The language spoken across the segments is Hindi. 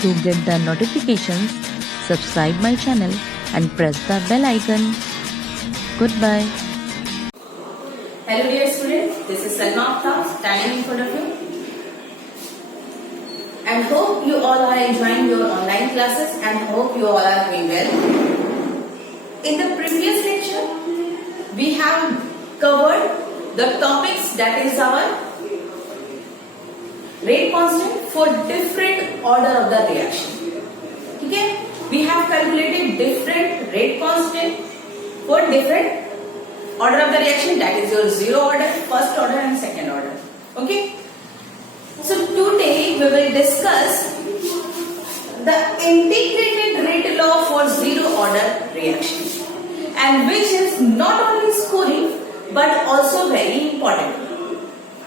To get the notifications, subscribe my channel and press the bell icon. Goodbye. Hello dear students, this is Salma Aftab standing in front of you. And hope you all are enjoying your online classes and hope you all are doing well. In the previous lecture, we have covered the topics that is our rate constant for different order of the reaction. Okay? We have calculated different rate constant for different order of the reaction, that is your zero order, first order and second order. Okay? So today we will discuss the integrated rate law for zero order reaction, and which is not only scoring but also very important.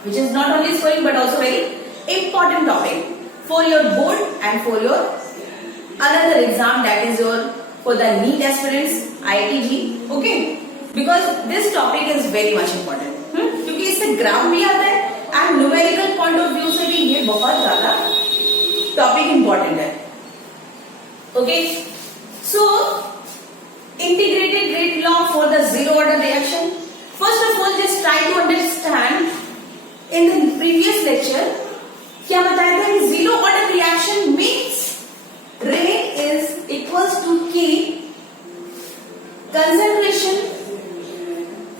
Which is not only scoring but also very important topic for your board and for your another exam, that is your for the NEET aspirants IIT. Okay? Because this topic is very much important. क्योंकि इससे ग्राफ भी आता है and numerical point of view से भी ये बहुत ज्यादा टॉपिक इंपॉर्टेंट है. Okay, so integrated rate law for the zero order reaction. First of all just try to understand in the previous lecture क्या बताया था कि zero order reaction means rate is equals to K concentration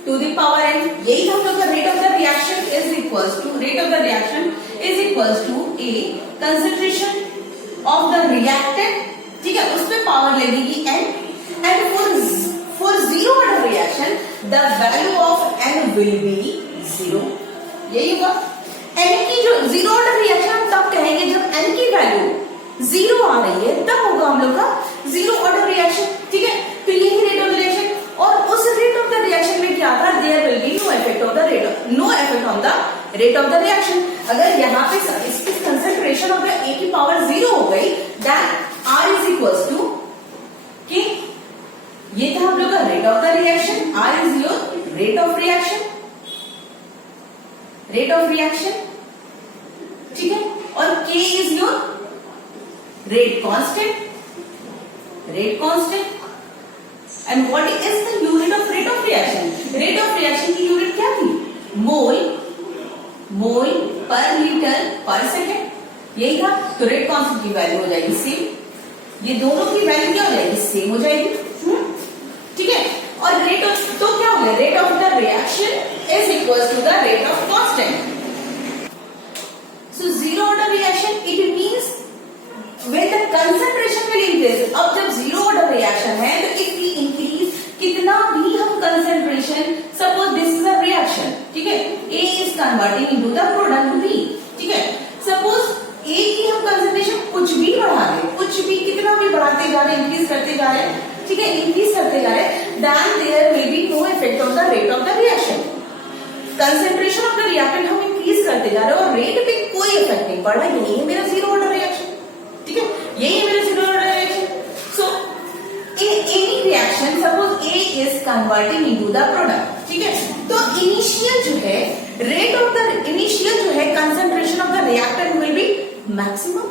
to the power n. यही हम लोग का rate of the reaction is equals to a concentration of the reactant. ठीक है, उस पे पावर लगेगी n, and for zero order reaction the value of n will be 0. यही होगा. n की जो zero order reaction हम तब कहेंगे जब n की वैल्यू 0 आ रही है, तब होगा हम लोग का zero order reaction. ठीक है, तो यही rate of the reaction. और उस रेट ऑफ द रिएक्शन में क्या था, there will be no effect on the rate of the reaction. अगर यहाँ पे इसकी कंसंट्रेशन ऑफ द ए की पावर 0 हो गई, then R is equals to K. ये था हम लोग का rate of the reaction. R is your rate of reaction. ठीक है, और K is your rate constant. And what is the unit of rate of reaction? Rate of reaction की यूनिट क्या थी? मोल पर लीटर पर सेकेंड. यही था. तो रेट कांस्टेंट की वैल्यू हो जाएगी सेम. ये दोनों की वैल्यू क्या हो जाएगी? सेम हो जाएगी. ठीक है, और रेट ऑफ तो क्या हो गया? Rate of the reaction is equal to the rate of constant. So zero order reaction it means when the concentration will increase. अब जब जीरो ऑर्डर रिएक्शन है तो इट विल इंक्रीज. कितना भी हम concentration, suppose this is a reaction, ठीक है, A is converting into the product B. ठीक है, सपोज A की हम कंसंट्रेशन कुछ भी बढ़ा दें, कुछ भी कितना भी बढ़ाते जा रहे, इंक्रीज करते जा रहे, ठीक है, इंक्रीज करते जा रहे, then there will be no effect on the rate of the reaction. Concentration of the reactant हम इंक्रीज करते जा रहे हैं और रेट पे कोई इफेक्ट नहीं पड़ रहा. यही है मेरा जीरो ऑर्डर रिएक्शन. ठीक है, यही है मेरा zero order reaction. So any reaction, suppose A is converting into the product. ठीक है, तो इनिशियल जो है रेट ऑफ द इनिशियल जो है concentration of the reactant will be maximum.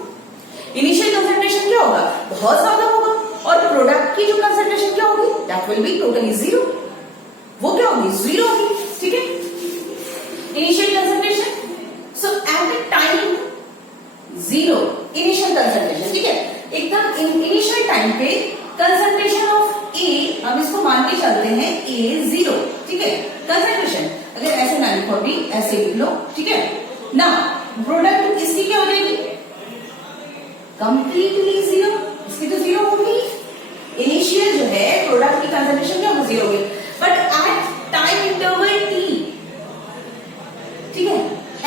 Initial concentration क्या होगा? बहुत ज्यादा होगा. और प्रोडक्ट की जो कंसंट्रेशन क्या होगी? That will be totally zero. वो क्या होगी? जीरो होगी. ठीक है, initial concentration. So at the time zero initial concentration. ठीक है, एकदम इनिशियल टाइम पे कंसंट्रेशन ऑफ ए, हम इसको मान के चलते हैं ए 0. ठीक है, कंसंट्रेशन अगर ऐसे ना लिखो भी, ऐसे लिख लो. ठीक है ना, प्रोडक्ट इसकी क्या हो जाएगी? कंप्लीटली 0. इसकी तो 0 होगी. इनिशियल जो है प्रोडक्ट की कंसंट्रेशन क्या होगी? 0 होगी. But at time interval T, ठीक है,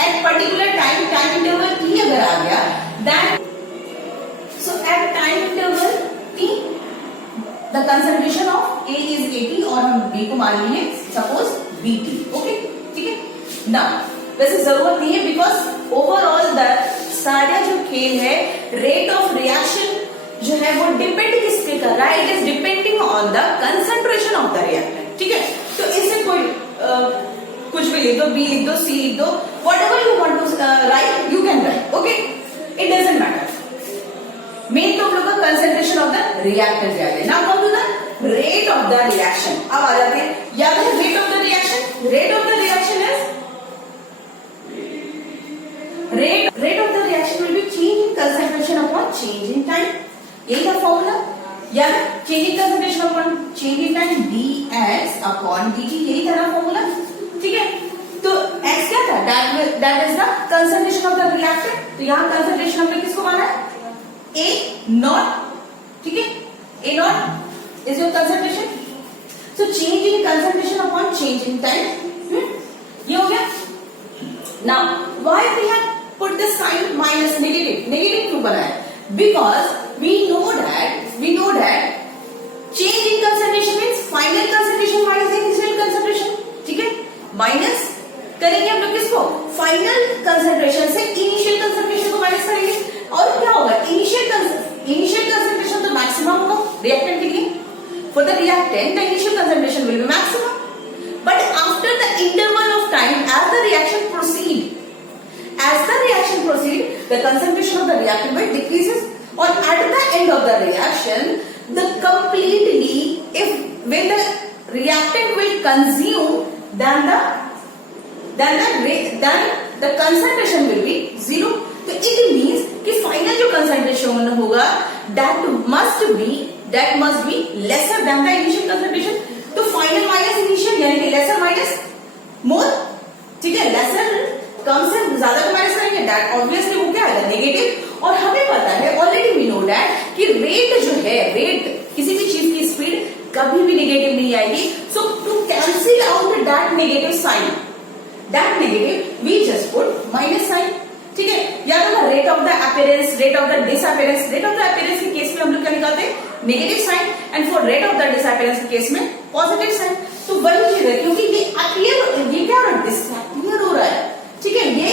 at particular time interval T अगर आ गया, then so at time interval T the concentration of A is 80 और हम बी को मान लिए सपोज बीटी. ओके, ठीक है ना. वैसे जरूरत नहीं है बिकॉज ओवरऑल द सारा जो खेल है रेट ऑफ रिएक्शन जो है वो डिपेंड किस पे कर रहा है? It is depending on the concentration of the reactant. ठीक है, तो इससे कोई कुछ भी लिख दो, बी लिख दो, सी लिख दो, whatever you want to write, you can write. Okay, it doesn't matter. Concentration of the reactant आ गया। Now come to the rate of the reaction. अब आ जाते हैं, याद है rate of the reaction, rate of the reaction is rate of the reaction will be change in concentration upon change in time। यही था फॉर्मूला, या change in concentration upon change in time dx upon dt, यही था ना फॉर्मूला, ठीक है। तो x क्या था, that is the concentration of the reactant। तो यहाँ concentration हमने किसको माना है, A naught, ठीक है, A naught is your concentration। So change in concentration upon change in time, ये हो गया। Now why we have put the sign minus, negative, negative क्यों बनाया, because we know that change in concentration means final concentration minus initial concentration, ठीक है। माइनस करेंगे हम लोग किसको, फाइनल कंसंट्रेशन से इनिशियल कंसंट्रेशन को माइनस करेंगे, और क्या होगा, इनिशियल कंसंट्रेशन तो मैक्सिमम होगा रिएक्टेंट के लिए, for the reactant the initial concentration will be maximum, but after the interval of time as the reaction proceed, the concentration of the reactant will decreases, or at the end of the reaction, when the reactant will consume, then the concentration will be zero। तो it means कि final जो concentration होगा that must be lesser than the initial concentration। तो फाइनल माइनस इनिशियल यानी कि लेसर माइनस मोर, ठीक है, लेसर कम से ज्यादा को माइनस करेंगे, दैट ऑब्वियसली वो क्या आएगा, नेगेटिव। और हमें पता है ऑलरेडी वी नो दैट कि रेट जो है, रेट किसी भी चीज की स्पीड कभी भी नेगेटिव नहीं आएगी। So to cancel out that negative sign, that negative we just put minus sign, ठीक है। या तो rate of the appearance, rate of the disappearance, rate of the appearance के केस में हम लोग क्या निकालते हैं, negative sign, and for rate of the disappearance के केस में पॉजिटिव साइन। तो वही चीज है, क्योंकि ये क्या हो रहा है, डिसअपीयर हो रहा है, ठीक है। ये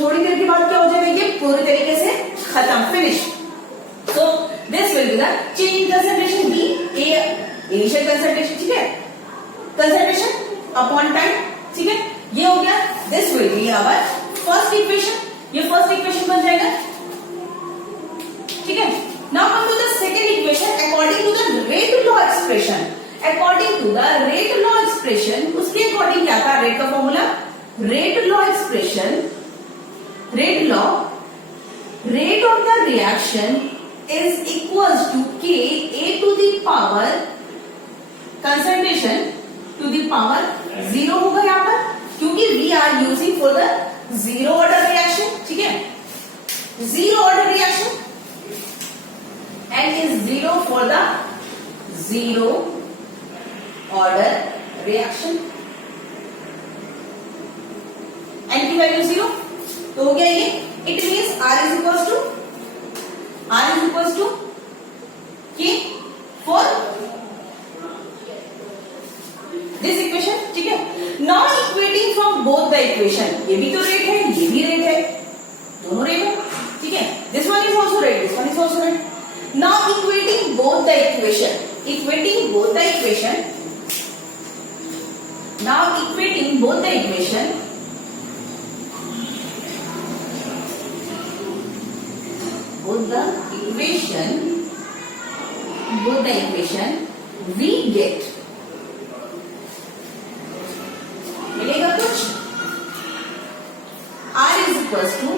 थोड़ी देर के बाद क्या हो जाएगा, ये पूरी तरीके से खत्म, finish. So this will be the change in concentration B, A initial concentration, ठीक है, कंसंट्रेशन अपॉन टाइम, ठीक है, ये हो गया। This will be our first equation, ये फर्स्ट इक्वेशन बन जाएगा, ठीक है। Now come to the second equation according to the rate law expression. According to the rate law expression, उसके अकॉर्डिंग क्या था रेट का formula, rate law expression, rate of the reaction is equals to K A to the power concentration to the power 0 होगा यहाँ पर, क्योंकि we are using for the zero order reaction, ठीक है, zero order reaction, and is 0 for the zero order reaction, N की वैल्यू 0, तो हो गया ये। It means R is equals to K for this equation, ठीक है। Now equating from both the equation, ये भी तो रेट है, ये भी रेट है, दोनों रेट है, ठीक है। This one is also rate, this one is also rate. Now equating both the equation, now equating both the equation, we get मिलेगा कुछ, R is equals to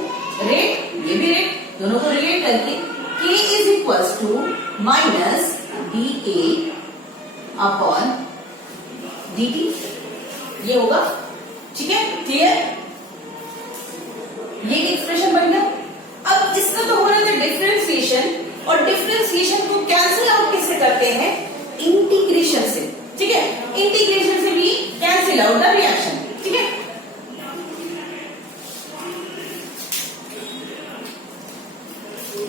rate, ये भी रेट, दोनों को रिलेट करके K is equals to minus dA upon dt, ये होगा, ठीक है, क्लियर। ये एक्सप्रेशन बन गया। अब इसका तो हो रहा था डिफरेंशिएशन, और डिफरेंशिएशन को कैंसिल आउट किससे करते हैं, इंटीग्रेशन से, ठीक है। इंटीग्रेशन से भी कैंसिल आउट द रिएक्शन, ठीक है।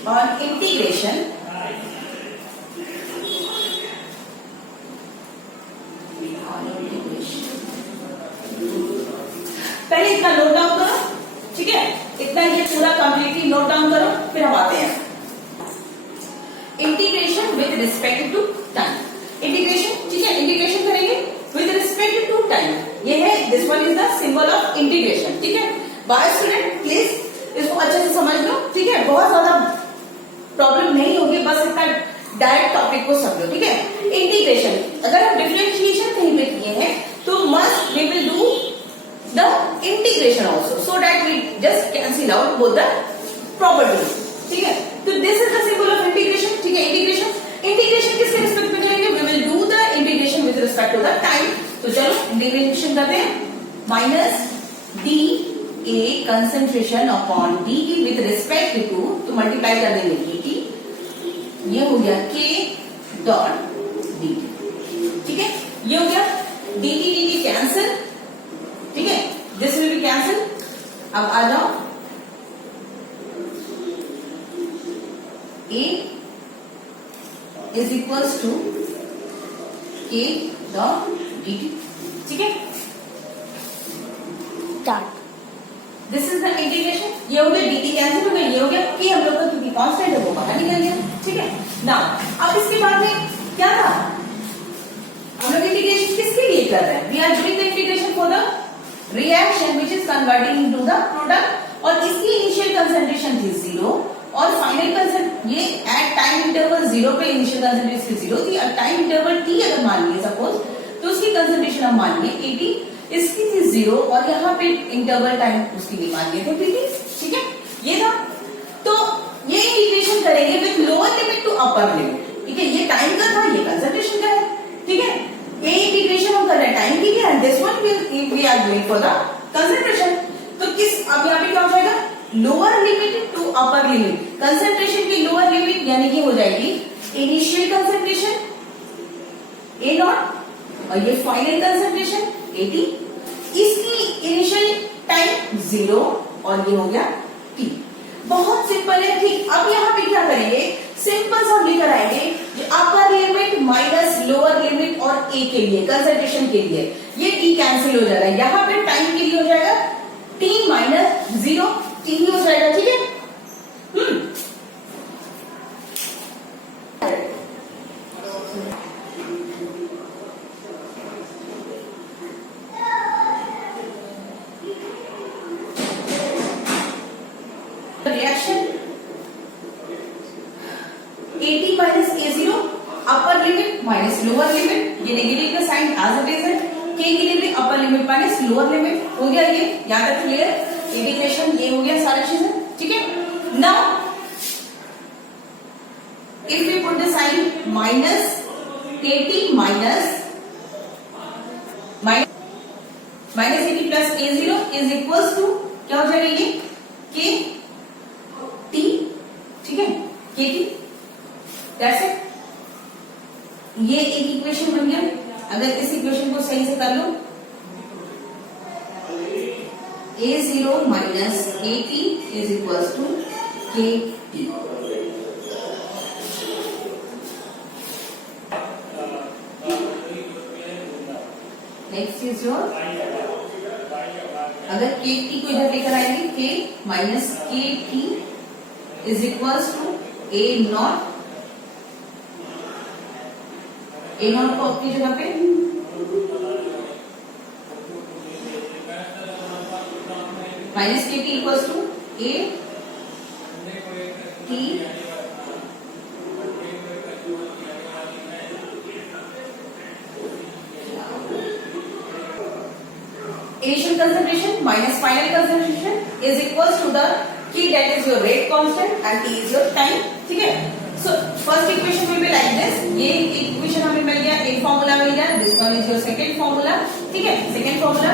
और इंटीग्रेशन पहले इतना नोट डाउन करो, ठीक है, इतना ये पूरा कंप्लीटली नोट डाउन करो, फिर हम आते हैं integration with respect to time. Integration, ठीक है, इंटीग्रेशन करेंगे विद रिस्पेक्ट टू टाइम, ये है, this one is the symbol of integration, ठीक है। बाय स्टूडेंट प्लीज इसको अच्छे से समझ लो, ठीक है, बहुत ज्यादा प्रॉब्लम नहीं होगी, बस इतना डायरेक्ट टॉपिक को समझो, ठीक है। इंटीग्रेशन, अगर हम डिफरेंशिएशन कहीं पे किए हैं तो must we will do the integration also, so that we just cancel out both the properties, ठीक है। तो this is the symbol of integration, ठीक है। इंटीग्रेशन किसके रिस्पेक्ट में जाएंगे, we will do the integration with respect to the time. तो चलो इंटीग्रेशन करते हैं। Minus D A concentration upon D T with respect to, तो मल्टीप्लाई कर देंगे डी टी, ये हो गया के डॉट डी टी, ठीक है। ये हो गया डी टी कैंसिल, ठीक है, दिस विल बी कैंसिल। अब आ जाओ, ए इज इक्वल्स टू के डॉट डी टी, ठीक है। दिस इज द इंटीग्रेशन, ये हो गया dt कैंसिल हो गया, ये हो गया कि हम लोग का क्योंकि कांस्टेंट है वो बाहर निकल गया, ठीक है। नाउ अब इसके बाद में क्या था, हम लोग इंटीग्रेशन किसके लिए कर रहे हैं, we are doing the integration for the reaction which is converting into the product, और इसकी इनिशियल कंसंट्रेशन थी 0 और फाइनल कंसंट्रेशन, ये एट टाइम इंटरवल 0 पे इनिशियल कंसंट्रेशन 0 थी, और टाइम इंटरवल t अगर मान लिए सपोज, तो उसकी कंसंट्रेशन हम मान लिए 80, इसकी थी 0 और यहाँ पे इंटरवल टाइम उसकी भी मान लिए थे PT, ठीक है। ये था, तो ये इंटीग्रेशन करेंगे with lower limit to upper limit, ठीक है। ये टाइम का था, ये कंसंट्रेशन का है, ठीक है। ये इंटीग्रेशन हम कर रहे हैं टाइम के लिए, and this one we are doing for the concentration. तो किस, अब यहाँ पे क्या हो जाएगा, lower limit to upper limit, concentration की लोअर लिमिट यानी कि हो जाएगी इनिशियल कंसंट्रेशन ए नॉट और ये फाइनल कंसंट्रेशन 80, इसकी इनिशियल टाइम 0 और ये हो गया t। बहुत सिंपल है, ठीक। अब यहाँ पे क्या करेंगे, सिंपल सा लेकर आएंगे upper limit minus lower limit और a के लिए कंसंट्रेशन के लिए, ये t कैंसिल हो जाएगा, यहाँ पे टाइम के लिए हो जाएगा t माइनस 0 t ही हो जाएगा, ठीक है। Reaction 80 minus A0 upper limit minus lower limit, ये नेगेटिव का साइन एज इट इज है, k की degree upper limit minus lower limit, हो गया ये, यहां तक क्लियर, इंटीग्रेशन ये हो गया सारी चीजें, ठीक है। Now if we put the sign minus 80 minus 80 plus A0 is equals to क्या हो जाएगा, ये k t, ठीक है, के टी, दैट्स इट। ये एक इक्वेशन बन गया, अगर इस इक्वेशन को सही से कर लो, A0 minus AT is equals to K T. Next is your, अगर के टी को इधर लेकर आएंगे, K minus K T is equals to A not को अपनी जगह पे minus K T equals to A T initial concentration minus final concentration is equals to the K, that is your rate constant and T is your time, ठीक है। So first equation will be like this, ये equation हमें मिल गया, एक फॉर्मूला मिल गया, this one is your second formula, ठीक है। सेकंड फॉर्मूला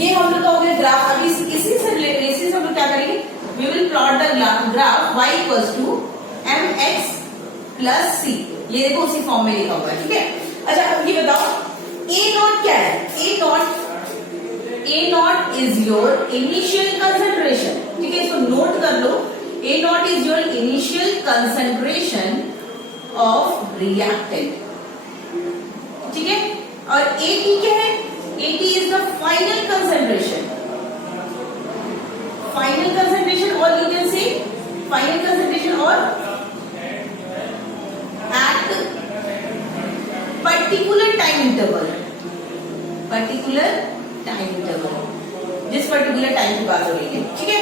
ये हम लोग का हो गया ग्राफ। अभी इसी से रिलेटेड हम लोग क्या करेंगे, we will plot the graph y equals to mx plus c, ये देखो उसी फॉर्म में लिखा हुआ है, ठीक है। अच्छा अब ये बताओ a नॉट क्या है, A naught is your initial concentration, ठीक है, इसको नोट कर लो, A naught is your initial concentration of reactant, ठीक है। और AT क्या है, AT is the final concentration, और you can say final concentration और एट पर्टिकुलर टाइम इंटरवल, जिस पर्टिकुलर टाइम की बात हो रही है, ठीक है।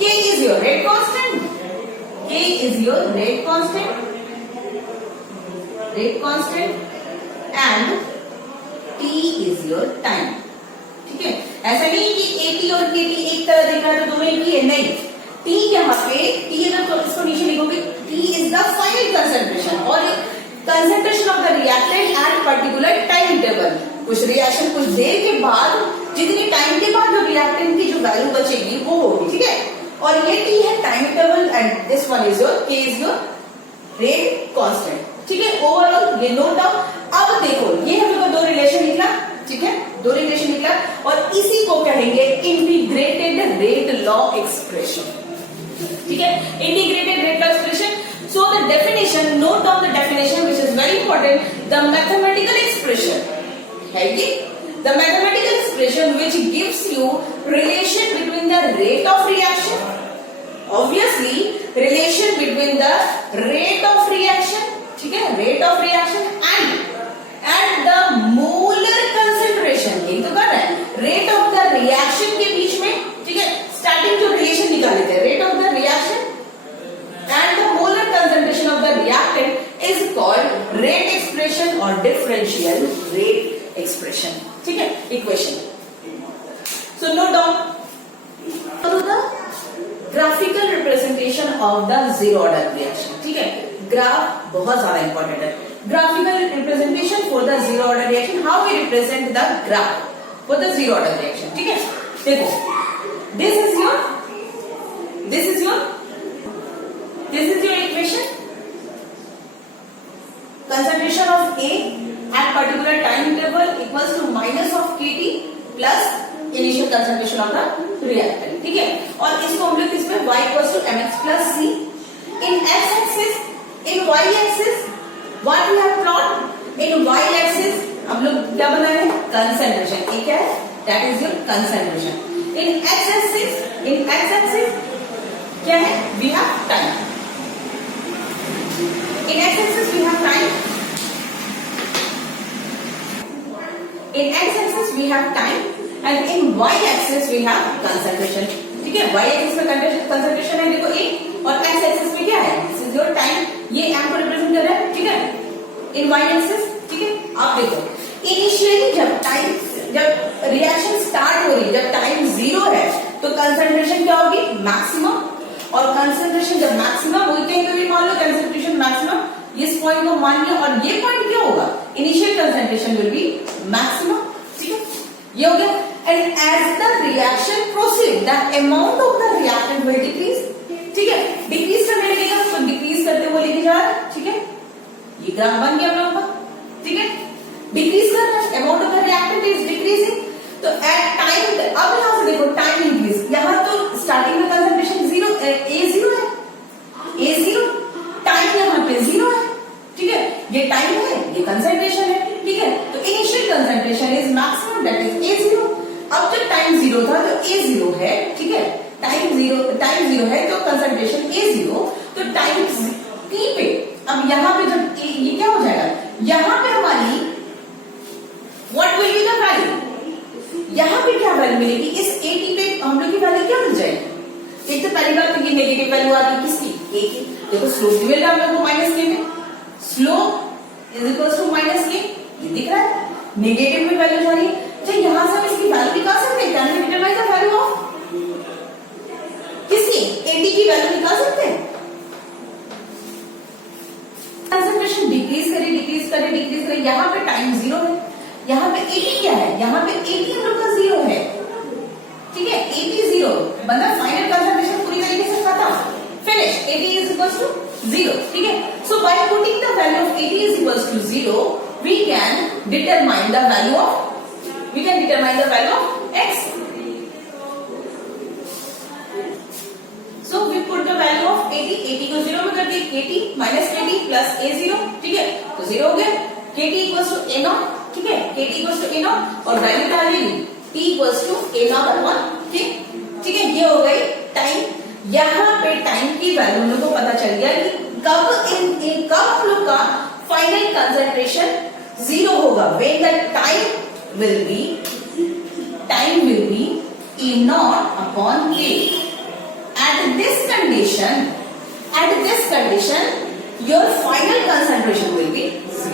K is your rate constant, rate constant and t is your time. ठीक है, ऐसा नहीं कि AT और KT एक तरह दिख रहा है तो दोनों एक ही है, नहीं. T यहाँ पे T अगर तो इसको नीचे लिखोगे, T is the final concentration और concentration of the reactant at particular time interval. कुछ रिएक्शन कुछ देर के बाद, जितनी टाइम के बाद जो रिएक्टेंट की जो वैल्यू बचेगी वो होगी. ठीक है, और ये T है time interval and this one is your K is your rate constant. ठीक है, ओवरऑल ये नोट डाउन. अब देखो ये हम लोग दो रिलेशन निकला. ठीक है, दो रिलेशन निकला और इसी को कहेंगे इंटीग्रेटेड रेट लॉ एक्सप्रेशन. ठीक है, integrated rate law expression. So the definition, note down the definition which is very important. The mathematical expression है कि the mathematical expression which gives you relation between the rate of reaction, obviously relation between the rate of reaction, ठीक है, rate of reaction and the molar concentration. यही तो कर रहा है, rate of the reaction के बीच में. ठीक है, starting जो relation निकाले थे, rate of the reaction and the molar concentration of the reactant is called rate expression or differential rate expression. ठीक है, equation. So note down the graphical representation of the zero order reaction. ठीक है, ग्राफ बहुत ज्यादा इंपॉर्टेंट है. Graphical representation for the zero order reaction, how we represent the graph for the zero order reaction. ठीक है, देखो this is your equation. Concentration of A at particular time interval equals to minus of KT plus initial concentration of the reactant. ठीक है, और इसको हम लोग इसमें y equals to mx plus c. in x axis, in y axis what we have plot, in y axis हम लोग क्या बना रहे हैं, कंसंट्रेशन. ठीक है, that is your concentration. in x axis क्या है, we have time. in x axis we have time. in x axis we have time and in y axis we have concentration. ठीक है, y axis में concentration है देखो A, और x axis में क्या है, this is your time. ये M को रिप्रेजेंट कर रहा है. ठीक है, in y axis. ठीक है, आप देखो इनिशियली जब रिएक्शन स्टार्ट हो रही है, जब टाइम जीरो है तो कंसंट्रेशन क्या होगी, मैक्सिमम. और कंसंट्रेशन जब मैक्सिमम हुई, कहीं पे भी मान लो कंसंट्रेशन मैक्सिमम, इस पॉइंट को मान लिया और ये पॉइंट क्या होगा, initial concentration will be maximum. ठीक है, ये हो गया. And as the reaction proceed, the amount of the reactant will decrease. ठीक है, डिक्रीज करने लगेगा तो डिक्रीज करते हुए लेके जा रहा है. ठीक है, ये ग्राफ बन गया हम लोगों का. ठीक है, डिक्रीज कर रहा है, amount of the reactant is decreasing. तो एट टाइम, अब यहां से देखो टाइम इंक्रीज. यहां तो स्टार्टिंग में कंसंट्रेशन जीरो, A जीरो है, A जीरो, टाइम यहां पे जीरो है. ठीक है, ये टाइम है, ये कंसंट्रेशन है. ठीक है, तो initial concentration is maximum, that is A zero. अब जब टाइम जीरो था तो A जीरो है. ठीक है, टाइम जीरो है तो कंसंट्रेशन A जीरो. तो टाइम T पे अब यहाँ पे जब ये क्या हो जाएगा, यहाँ पे हमारी what will be the value, यहाँ पे क्या वैल्यू मिलेगी, इस AT पे हम लोग की वैल्यू क्या मिल जाएगी. एक तो पहली बात तो ये नेगेटिव वैल्यू आ रही है किसकी, A की. देखो स्लोप मिल रहा है हम लोग को माइनस K में, slope is equal to minus K. ये दिख रहा है, नेगेटिव में वैल्यू जा रही है. तो यहां से हम इसकी वैल्यू निकाल सकते हैं. Can we determine the value of किसकी, AT की वैल्यू निकाल सकते हैं. कंसंट्रेशन डिक्रीज करे. यहाँ पे टाइम जीरो है, यहाँ पे AT क्या है, यहाँ पे AT हम लोग का जीरो है. ठीक है, AT जीरो मतलब फाइनल कंसंट्रेशन पूरी तरीके से खत्म, finish. AT is equal to zero. ठीक है, so by putting the value of AT is equal to zero we can determine the value of x. So we put the value of AT को जीरो में कर दिए, KT minus KT plus A0. ठीक है, तो जीरो हो गया. KT equals to A0. ठीक है, KT equals to A0 और वैल्यू क्या आ जाएगी, T equals to A0 upon K. ठीक है, ये हो गई टाइम. यहाँ पे टाइम की वैल्यू हम लोग को पता चल गया कि कब हम लोग का फाइनल कंसंट्रेशन जीरो होगा. when the time will be E0 upon K. at this condition your final concentration will be zero.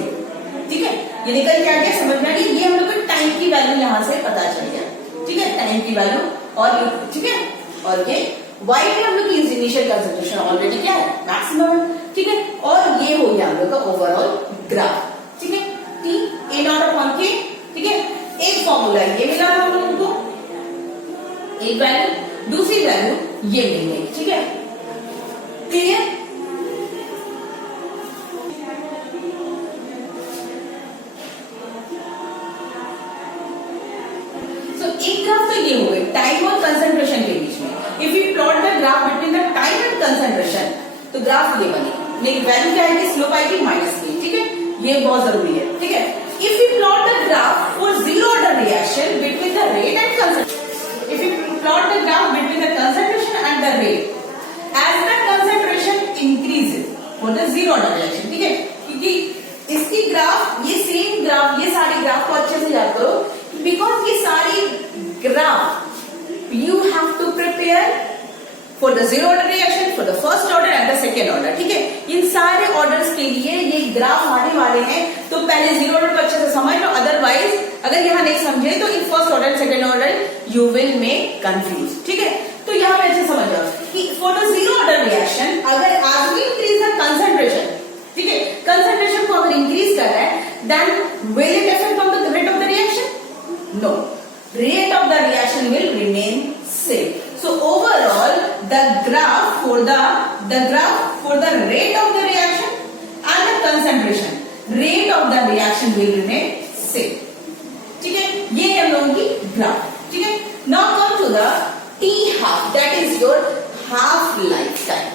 ये निकल के आ गया, समझ में आ गया। ये हम लोग को टाइम की वैल्यू यहाँ से पता चल गया, ठीक है, टाइम की वैल्यू। और ठीक है, और ये y में हम लोग की इनिशियल कंसंट्रेशन ऑलरेडी क्या है, मैक्सिमम है, ठीक है। और ये हो गया हम लोग का ओवरऑल ग्राफ, ठीक है। T A not upon K, ठीक है। एक फॉर्मूला ये मिला हम लोगों को, एक वैल्यू, दूसरी वैल्यू ये मिल गई, ठीक है, क्लियर। एक ग्राफ तो ये हो गई टाइम और कंसंट्रेशन के बीच में। If you plot the graph between the time and concentration, तो ग्राफ ये बनेगी, लेकिन वैल्यू क्या आएगी, स्लोप आएगी -b, ठीक है, ये बहुत जरूरी है, ठीक है। If you plot the graph for zero order reaction between the rate and concentration, if you plot the graph between the concentration and the rate, as the concentration increases for the zero order reaction, ठीक है, क्योंकि इसकी ग्राफ, ये सेम ग्राफ, ये सारे ग्राफ को अच्छे से याद करो, बिकॉज ये सारी graph you have to prepare for the zero order reaction, for the first order and the second order, ठीक है। इन सारे ऑर्डर्स के लिए ये ग्राफ आने वाले हैं, तो पहले जीरो ऑर्डर को अच्छे से समझ लो, अदरवाइज अगर यहाँ नहीं समझे तो in first order second order you will make confuse, ठीक है। तो यहाँ पे अच्छे समझ जाओ कि for the zero order reaction, अगर आज वी इंक्रीज द कंसंट्रेशन, ठीक है, कंसंट्रेशन को अगर इंक्रीज कर रहा है, then will it affect on the rate of the reaction? No, rate of the reaction will remain same. So overall, the graph for the rate of the reaction and the concentration, rate of the reaction will remain same. ठीक है, ये हम लोगों की ग्राफ, ठीक है। Now come to the T half, that is your half life time,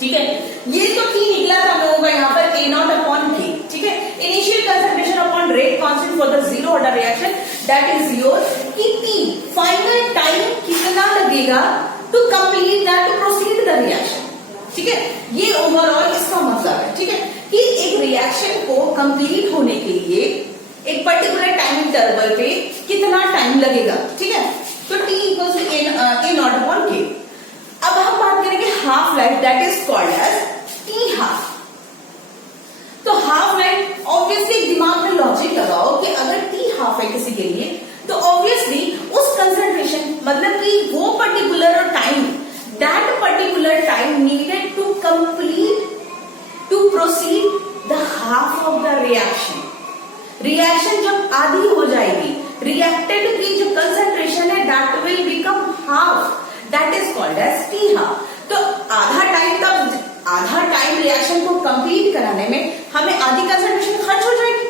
ठीक है। ये तो T निकला था हम लोगों का यहाँ पर A नॉट अपॉन K, ठीक है, initial concentration upon rate constant for the zero order reaction, that is your कि T फाइनल टाइम कितना लगेगा to complete that, to proceed the reaction, ठीक है। ये ओवरऑल इसका मतलब है, ठीक है, कि एक रिएक्शन को कंप्लीट होने के लिए एक पर्टिकुलर टाइम इंटरवल पे कितना टाइम लगेगा, ठीक है। तो T equals to A not upon K। अब हम बात करेंगे half life, that is called as T half. तो हाफ लाइफ, ऑब्वियसली दिमाग में लॉजिक लगाओ कि अगर T हाफ है किसी के लिए, तो ऑब्वियसली उस कंसंट्रेशन, मतलब कि वो particular time, that particular time needed to complete, to proceed the half of the reaction. Reaction जब आधी हो जाएगी, रिएक्टेड की जो कंसंट्रेशन है that will become half, that is called as T half. तो आधा टाइम रिएक्शन को कंप्लीट कराने में हमें आधी कंसंट्रेशन खर्च हो जाएगी,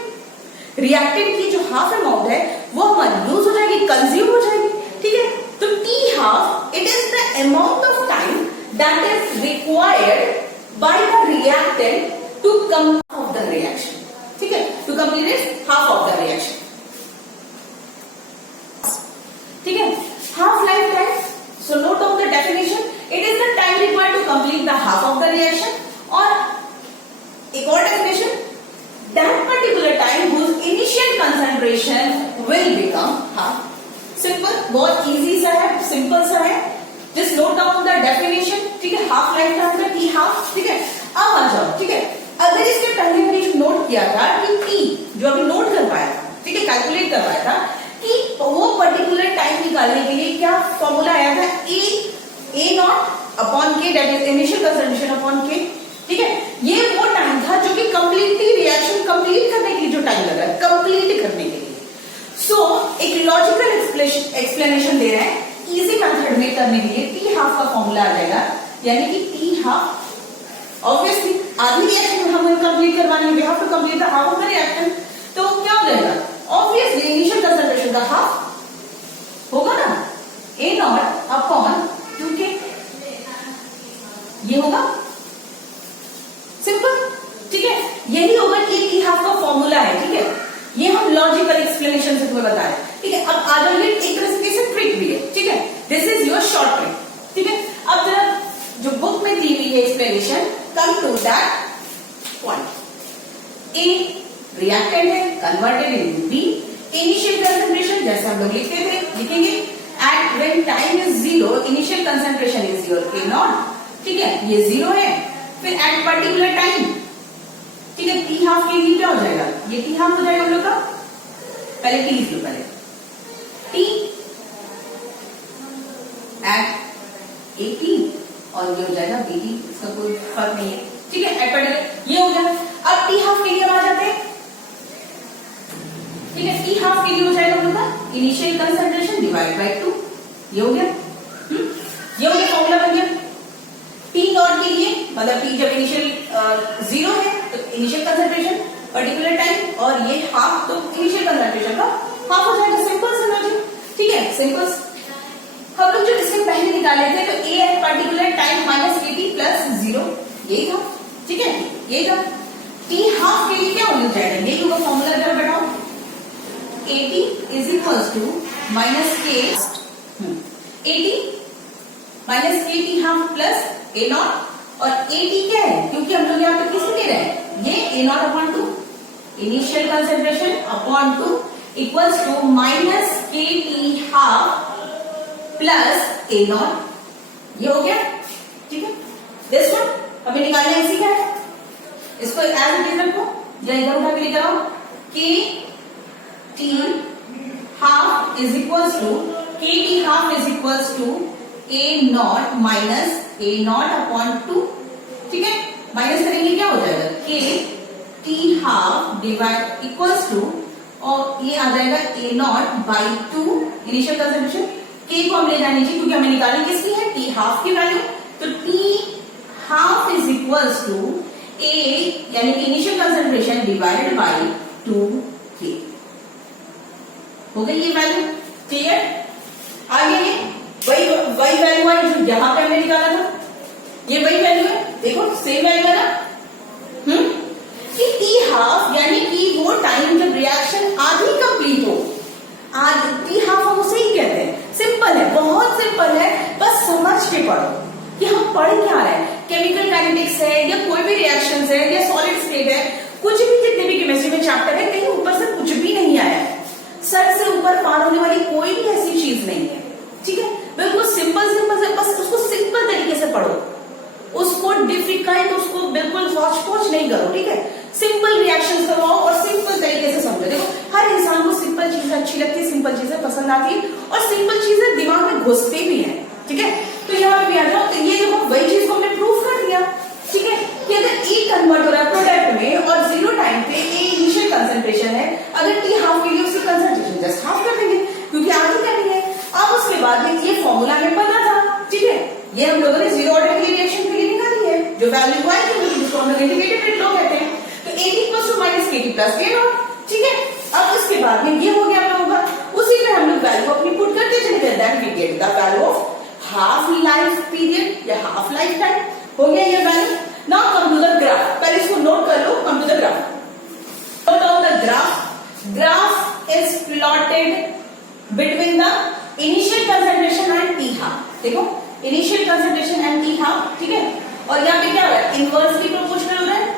रिएक्टेड की जो हाफ अमाउंट है वो हमारी यूज हो जाएगी, कंज्यूम हो जाएगी, ठीक है। तो T half, it is the amount of time that is required by the reactant to complete of the reaction, ठीक है, to complete is half of the reaction, ठीक है। Half life time, so note of the definition, it is the time required to complete the half of the reaction, or एक और definition, that particular time whose initial concentration will become half. Simple, बहुत easy सा है, simple सा है, just note down the definition, ठीक है। half life time का T half, ठीक है। अब आ जाओ, ठीक है, अगर इसके पहले मैंने जो नोट किया था कि T जो अभी नोट कर पाया था, ठीक है, कैलकुलेट कर पाया था कि वो पर्टिकुलर टाइम निकालने के लिए क्या फॉर्मूला आया था, A not upon K, that is initial concentration upon K, ठीक है। ये वो टाइम था जो कि कंप्लीटली रिएक्शन कंप्लीट करने के लिए जो टाइम लगा, कंप्लीट करने के लिए। सो एक लॉजिकल एक्सप्लेनेशन दे रहे हैं, इजी मेथड में करने के लिए T हाफ का फॉर्मूला आ जाएगा, यानी कि T हाफ, ऑब्वियसली आधी रिएक्शन हमें कंप्लीट करवानी है, we have to complete the half of the reaction, तो क्या हो जाएगा, ऑब्वियसली इनिशियल कंसंट्रेशन का हाफ होगा ना, A नॉट अपॉन 2K, ये होगा सिंपल, ठीक है। यही होगा कि T हाफ का फॉर्मूला है, ठीक है। ये हम लॉजिकल एक्सप्लेनेशन से तुम्हें बताएं, ठीक है। अब आ जाइए, एक तरीके से ट्रिक भी है, ठीक है, this is your short trick, ठीक है। अब जरा जो बुक में दी हुई है explanation, come to that point. A reactant है, converted into B, initial concentration जैसे हम लोग लिखेंगे at when time is 0, initial concentration is your A naught, ठीक है, ये 0 है। फिर एट पर्टिकुलर टाइम, ठीक है, T हाफ के लिए क्या हो जाएगा, ये टी हाफ हो जाएगा हम लोग का। पहले टी लिख लो, पहले टी एट 18 और ये हो जाएगा बीटी, इसका कोई फर्क नहीं है, ठीक है। एट पर्टिकुलर ये हो गया। अब टी हाफ के लिए आ जाते हैं, ठीक है। टी हाफ के लिए हो जाएगा हम लोग का इनिशियल कंसंट्रेशन डिवाइड बाय 2, ये हो गया। ये हो गया, फॉर्मूला बन गया। टी नॉट के लिए मतलब टी जब इनिशियल 0 है तो इनिशियल कंसंट्रेशन पर्टिकुलर टाइम, और ये हाफ तो इनिशियल कंसंट्रेशन का हाफ हो जाएगा। सिंपल सा लॉजिक, ठीक है, सिंपल। हम लोग जो इससे पहले निकाले थे तो A at particular time minus AT plus 0 ये था, ठीक है, ये था। टी हाफ के लिए क्या हो जाएगा, ये होगा फॉर्मूला जब बैठाओ, 80 इज इक्वल्स टू माइनस के 80 minus K T half plus A not, और ए टी क्या है, क्योंकि हम लोग यहाँ पे किस ले रहे हैं, ये A naught upon 2 initial concentration upon 2 equals to minus K T half plus A naught, ये हो गया, ठीक है। दिस वन हमें निकालना है, इसी का है, इसको एज इट इज रखो या इधर उठा के लेकर आओ। K T half is equals to K T half is equals to A naught minus A naught upon 2, ठीक है। माइनस करेंगे क्या हो जाएगा, K T half divide equals to, और ये आ जाएगा A naught by 2 initial concentration. K को हम ले जाने चाहिए क्योंकि हमें निकालनी किसकी है, टी हाफ की वैल्यू, तो T half is equals to A यानी कि इनिशियल कंसंट्रेशन डिवाइडेड बाई 2 के, हो गई ये वैल्यू, क्लियर। आगे ये वही वैल्यू है जो यहां पे हमने निकाला था, ये वही वैल्यू है, देखो सेम वैल्यू है ना। कि टी हाफ यानी कि वो टाइम जब रिएक्शन आधी कंप्लीट हो, आज टी हाफ हम उसे ही कहते हैं। सिंपल है, बहुत सिंपल है, बस समझ के पढ़ो कि हम पढ़ क्या रहे हैं। केमिकल काइनेटिक्स है या कोई भी रिएक्शन है या सॉलिड स्टेट है, कुछ भी जितने भी केमिस्ट्री में चैप्टर है, कहीं ऊपर से कुछ भी नहीं आया है, सर से ऊपर पार होने वाली कोई भी ऐसी चीज नहीं है, ठीक है। बिल्कुल सिंपल सिंपल से, बस उसको सिंपल तरीके से पढ़ो, उसको डिफिकल्ट, उसको बिल्कुल हौच-पौच नहीं करो, ठीक है। सिंपल रिएक्शंस करवाओ और सिंपल तरीके से समझो। देखो हर इंसान को सिंपल चीजें अच्छी लगती है, सिंपल चीजें पसंद आती है, और सिंपल चीजें दिमाग में घुसती भी है, ठीक है। तो यहाँ पे आ जाओ, तो ये देखो वही चीज को हमने प्रूव कर दिया, ठीक है, कि अगर ए कन्वर्ट हो रहा है प्रोडक्ट में और 0 टाइम पे ए इनिशियल कंसंट्रेशन है, अगर टी हाफ के लिए उसकी कंसंट्रेशन जस्ट हाफ कर देंगे क्योंकि आगे करनी है। अब उसके बाद में ये फॉर्मूला हमें पता था, ठीक है, ये हम लोगों ने 0 ऑर्डर की रिएक्शन के लिए निकाली है, जो वैल्यू आएगी जिसको हम लोग इंटीग्रेटेड रेट लॉ कहते हैं। तो A T equals to minus K T plus A naught, ठीक है। अब इसके बाद में ये हो गया हम लोगों का, उसी में हम लोग वैल्यू अपनी पुट करते चले गए, that we get the value of half life period या हाफ लाइफ टाइम, हो गया ये value. Now come to the graph, पहले इसको नोट कर लो, come to the graph. Note down the graph. Graph is plotted between the initial concentration and T half, देखो initial concentration and T half, ठीक है। और यहाँ पे क्या हो रहा है, इनवर्सली प्रोपोर्शनल हो रहा है,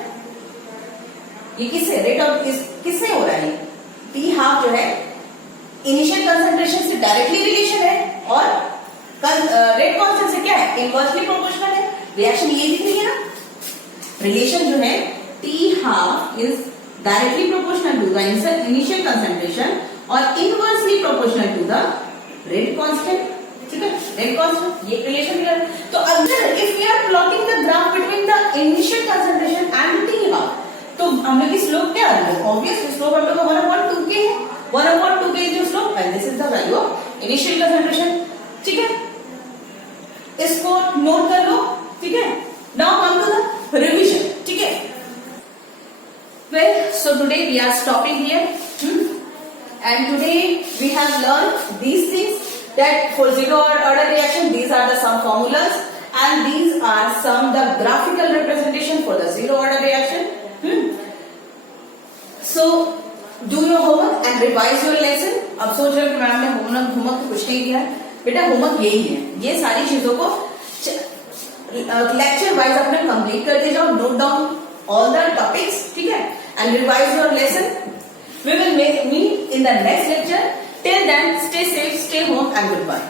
ये किससे, रेट ऑफ किससे हो रहा है, टी हाफ जो है इनिशियल कंसंट्रेशन से डायरेक्टली रिलेशन है, और रेट कांस्टेंट से क्या है, इनवर्सली प्रोपोर्शनल है। रिएक्शन ये दिख रही है ना, रिलेशन जो है T half is directly proportional to the initial concentration और inversely proportional to the rate constant, ठीक है, रेट कांस्टेंट, ये रिलेशन मिला। तो अगर if we are plotting the graph between the initial concentration and T half, तो हम लोग की स्लोप क्या है, ऑब्वियस स्लोप हम लोग का 1/2 के है, 1/2 के जो slope and this is the value of initial concentration, ठीक है। इसको नोट कर लो, ठीक है। Now come to the revision, ठीक है। Well, so today we are stopping here, and today we have learned these things, that for zero order reaction these are the some formulas and these are some the graphical representation for the zero order reaction. So do your homework and revise your lesson. अब सोच रहे हो कि मैम ने होमवर्क कुछ नहीं दिया है, बेटा होमवर्क यही है, ये सारी चीजों को लेक्चर वाइज अपने कंप्लीट करते जाओ, note down all the topics, ठीक है, and revise your lesson. We will meet in the next lecture. Till then, stay safe, stay home, and goodbye.